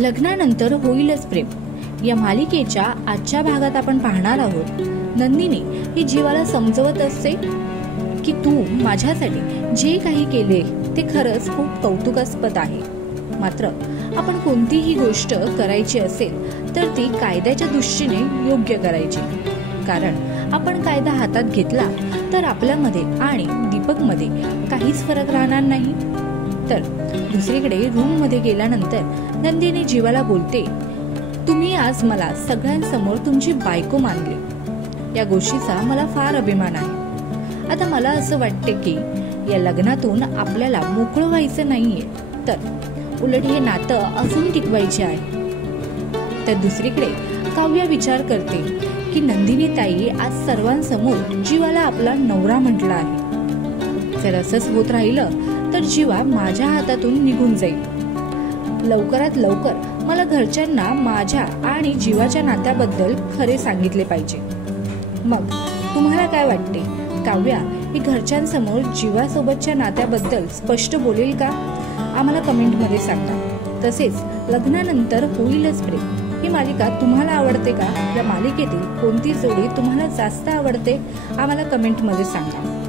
लग्नानंतर होईलच प्रेम या मालिकेच्या आजच्या भागात आपण पाहणार आहोत नंदिनी ही जीवाला समजवत असते की तू माझ्यासाठी जे काही केले ते खरंच खूप कौतुकास्पद आहे। मात्र आपण कोणतीही गोष्ट करायची असेल तर ती कायद्याच्या दृष्टीने योग्य करायची, कारण आपण कायदा हातात घेतला तर आपल्यामध्ये आणि दीपकमध्ये काहीच फरक राहणार नाही। तर दुसरीकडे रूम मध्ये गेल्यानंतर नंदिनी जीवाला बोलते, तुम्ही आज मला सगळ्यांसमोर तुमची बायको मानली, या गोष्टीचा मला फार अभिमान आहे। आता मला असं वाटते की या लग्नातून आपल्याला मोकळं व्हायचं नाहीये, तर उलट हे नातं अजून टिकवायचे आहे। तर दुसरीकडे काव्या विचार करते की नंदिनी ताई आज सर्वांसमोर जीवाला आपला नवरा म्हटला आहे। जर असंच होत राहिलं तर जीवा माझ्या हातातून निघून जाईल। लवकरात लवकर मला घरच्यांना माझ्या आणि जीवाच्या नात्याबद्दल खरे सांगितले पाहिजे। मग तुम्हाला काय वाटते, काव्या ही घरच्यांसमोर जीवासोबतच्या नात्याबद्दल स्पष्ट बोलेल का? आम्हाला कमेंट मध्ये सांगा। तसेच लग्नानंतर होईलच प्रेम ही मालिका तुम्हाला आवडते का? या मालिकेतील कोणती जोडी तुम्हाला जास्त आवडते आम्हाला कमेंट मध्ये सांगा।